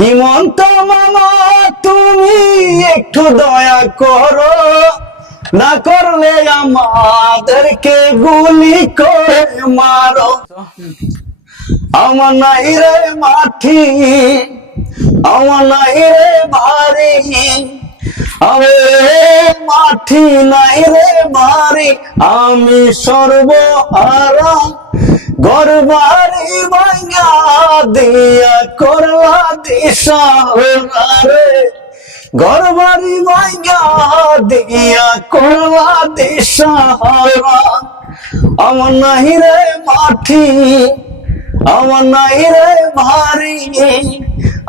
হিমন্ত মামা, তুমি একটু দয়া করো। না করলে আমাদেরকে গুলি করে মারো। আমার নাই রে মাটি, আমার নাই রে ভারী মাটি নাই রে ভারী আমি সর্বহারা গরবারি ভাঙ্গা দিয়া করলা দিশা রে গরবারি ভাঙ্গা দিয়া করলা দিশা আমার নাই রে মাটি আমার নাই রে ভারী।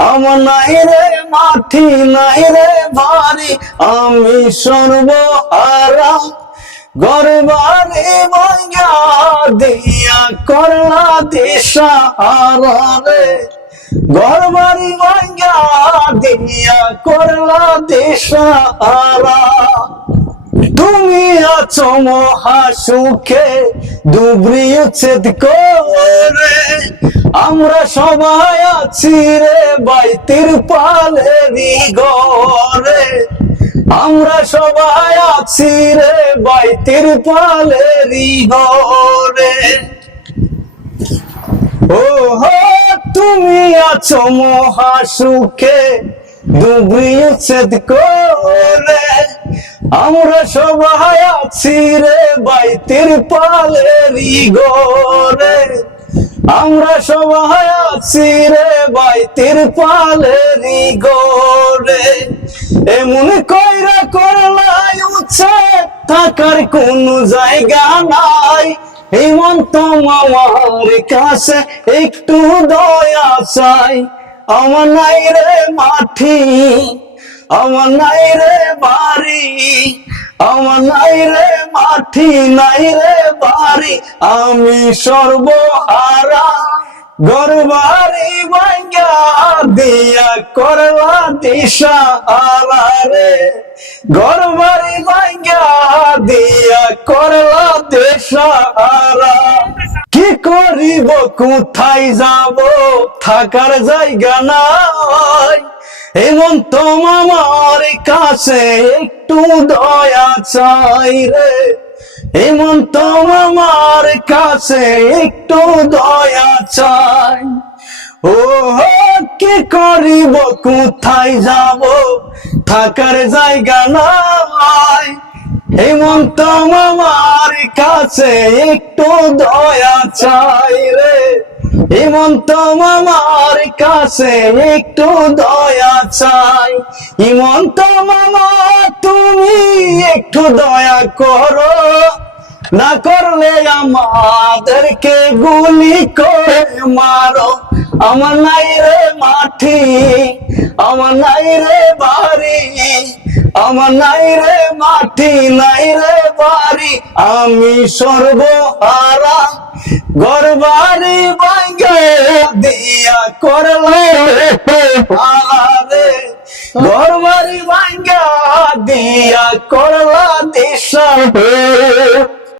আমার নাই রে মাটি নাই রে ভারী। আমি সর্বহারা গরবারে ভাঙ্গা দিয়া করলা দিশা রে। ভাঙ্গা দিয়া করলা দিশা তুমি আছো মহা সুখে, দুবরি উচ্ছেদ করে। আমরা সবাই আছি রে বাইতির পালেরই ঘরে আমরা সবাই আছি রে বাইতির পালেরই ঘরে ও হো তুমি আছো মহা সুখে করে। আমরা সবাই আছি রে বাইতির পালেরই গরে আমরা সবাই আছি রে বাইতির পালেরই গরে এমন কইরা করলাই উচ্ছেদ থাকার কোন জায়গা নাই। হেমন্ত মামার কাছে একটু দয়া চাই। আমার নাই রে মাঠি আমার নাই রে বাড়ি, আমার নাই রে মাঠি নাই রে বাড়ি। আমি সর্বহারা গরবারি ভাঙ্গা দিয়া করলা দিশা আলা রে গরবারি ভাঙ্গা দিয়া করলা দিশা আলা। কি করিব, কোথায় যাব, থাকার জায়গা নাই হেমন্ত মামার কাছে একটু দয়া চাই রে। হেমন্ত মামার কাছে একটু দয়া চাই। ও কি করিব, কোথায় যাব? থাকার জায়গা নাই। হেমন্ত মামার কাছে একটু দয়া চাই রে। হেমন্ত মামার কাছে একটু দয়া চাই। হিমন্ত মামা, তুমি একটু দয়া করো। না করলে আমাদেরকে গুলি করে মারো। আমার নাই রে মাটি, আমার নাই রে বাড়ি। আমার নাই রে মাটি, নাই রে বাড়ি। আমি সর্বহারা গরবারি ভাঙ্গে দিয়া করলে হারা রে গরবারি ভাঙ্গা দিয়া করলা দিশা।